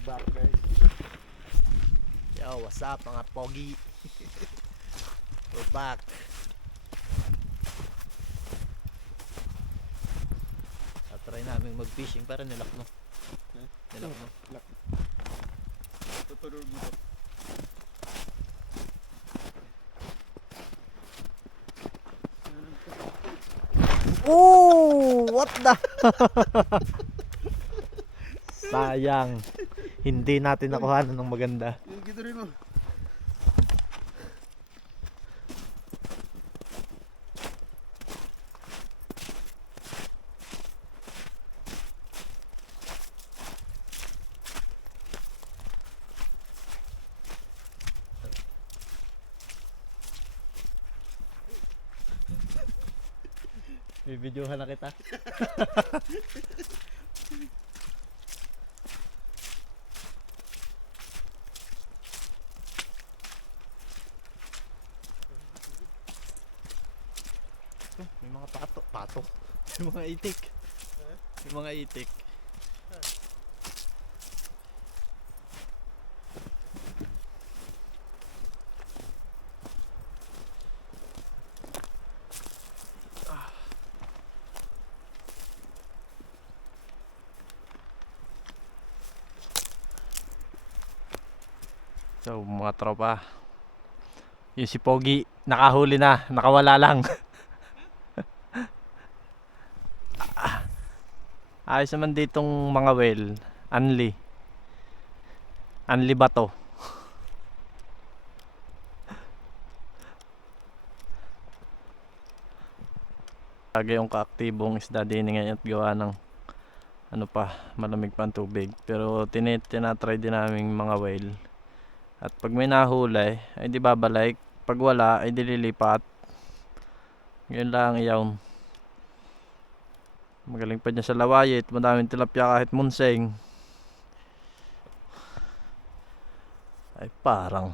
We're back, guys. Yo, what's up mga pogi? We're back. Try namin mag-fishing para nilak mo. Nilak mo. Tutulog dito. Oh, what the? Sayang. Hindi natin nakuhanan ng maganda. Yung gito rin mo. Bibidyohan na kita. May mga pato. May mga itik. May mga itik. So mga tropa, yung si Pogi nakahuli na, nakawala lang. Ayos naman ditong mga well, Anli ba to? Lagi yung kaaktibong isda din ngayon at gawa ng ano pa, malamig pa ang tubig. Pero tinatry din namin mga whale. At pag may nahuli, ay di babalik. Pag wala, ay dililipat. Yun lang iyaw. Magaling pa dyan sa lawayit. Madaming tilapia kahit munseng. Ay parang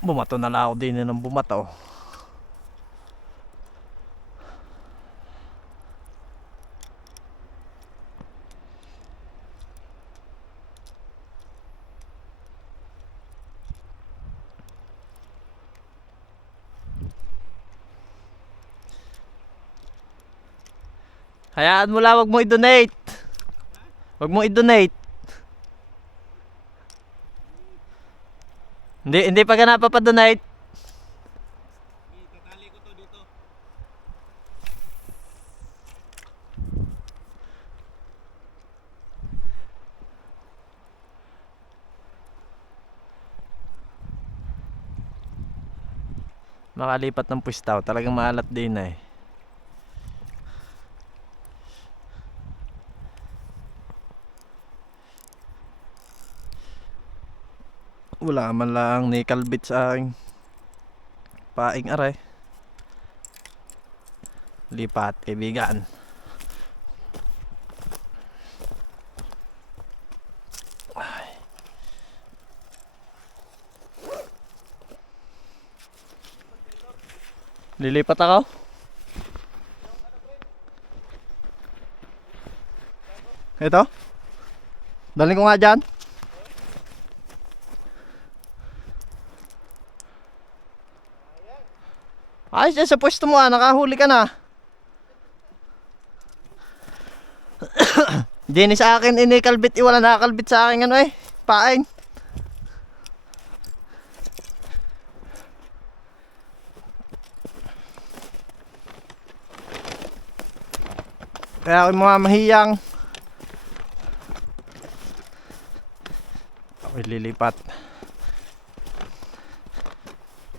bumato na lang ako din ng bumato. Hayaan mo lang, wag mo i-donate. Wag mo i-donate. Hindi pa ka napapadonate. Tatali ko to dito. Makalipat ng pwistaw, talagang maalat din eh. Wala man lang nickel bit sa aking paing aray. Lipat kaibigan. Ay. Lilipat ako. Ito. Daling ko nga dyan. Ayos dyan sa pwesto mo nakahuli ka na. Di sa akin inikalbit, wala nakakalbit sa akin paing. Kaya ako'y mamahiyang. Ako'y lilipat.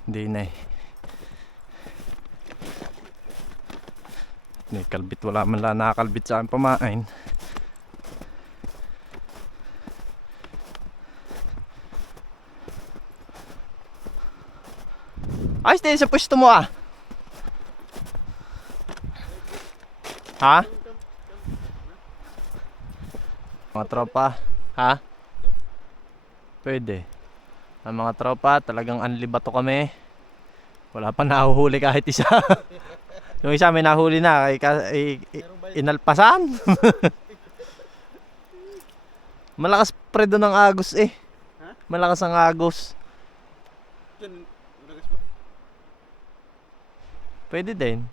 Hindi na eh. Kalbit, wala man lang nakakalbit sa akin pamain. Ayos din sa pwesto mo ah. Ha? Mga tropa, ha? Pwede. Ang mga tropa, talagang anlibato kami. Wala pa nahuhuli kahit isa. Yung isa may nahuli na, inalpasan. Malakas pre doon ang agos eh. Ha? Malakas ang agos. Diyan, madagas ba? Pwede din.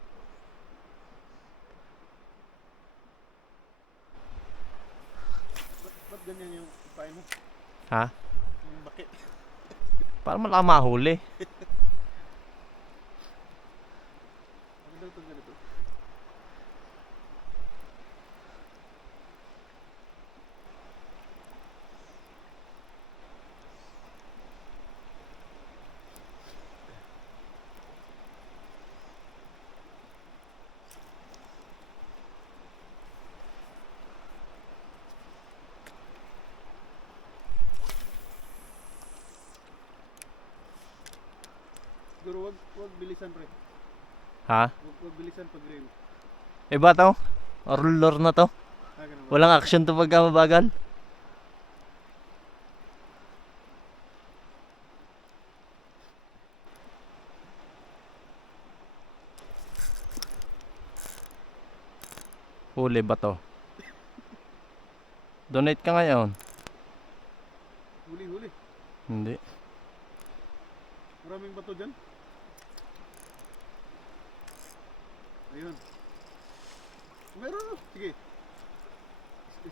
Ba't ganyan yung pain mo? Ha? Yung bakit? Para malaka mahuli. Ano daw itong ganito? Siguro wag bilisan pre. Ha? Wag bilisan pag rail. Iba to? Roller na to? Ganun ba? Walang action to pagka mabagal? Huli ba to? Donate ka ngayon? Huli. Hindi. Maraming bato dyan. Ayun. Meron no? Sige.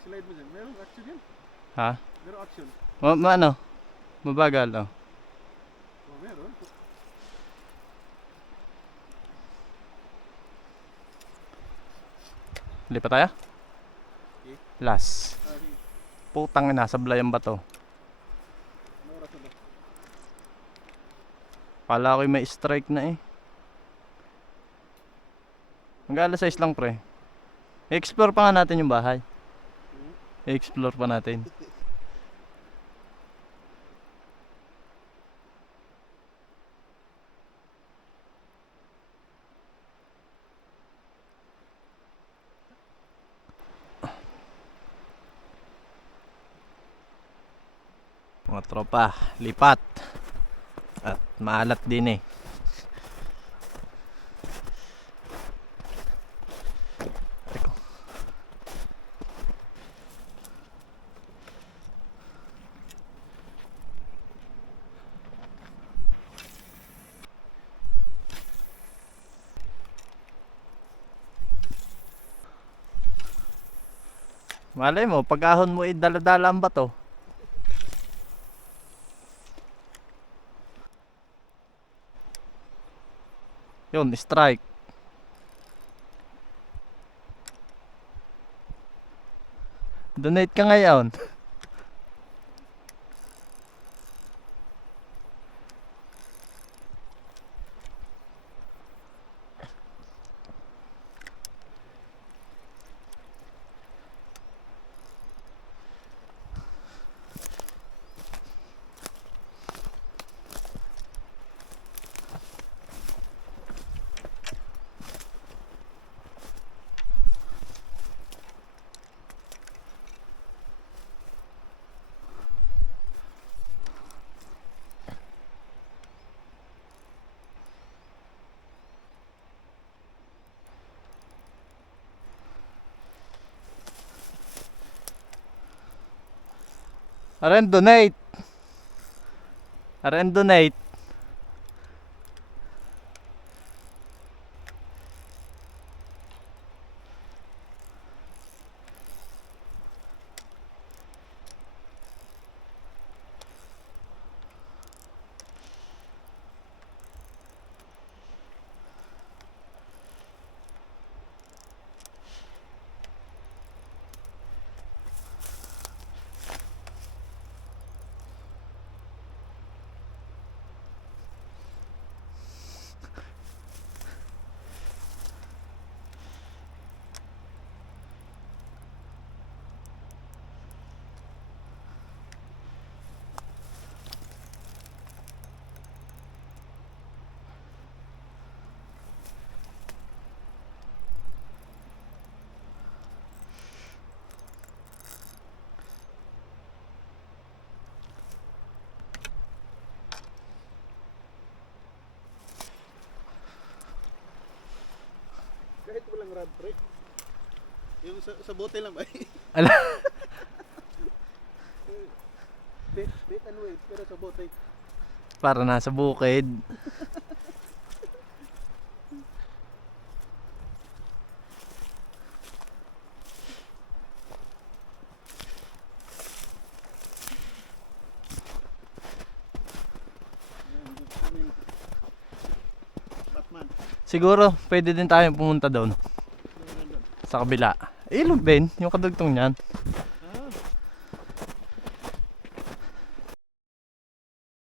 Slide mo dyan. Merong action yan. Ha? Merong action. Ano? Mabagal oh. Oh, meron. Lipat tayo? Okay. Last. Sige. Putang ina, sablay ang bato. Ano oras na ba? Kala ko'y may strike na eh. Hanggang alas 6 lang pre. I-explore pa nga natin yung bahay. I-explore pa natin. Mga tropa, lipat. At maalat din eh. Teko. Malay mo, pag-ahon mo dala-dala ang bato. Yun, strike. Donate ka ngayon. Aren donate. Aren donate. Kahit walang rod brake. Yung sa bote lang ba? Ala. Bait and wave, pero sa bote. Para nasa bukid. Aming Batman. Siguro, pwede din tayo pumunta doon. Doon. Sa kabila. Ilog din, yung kadugtong niyan.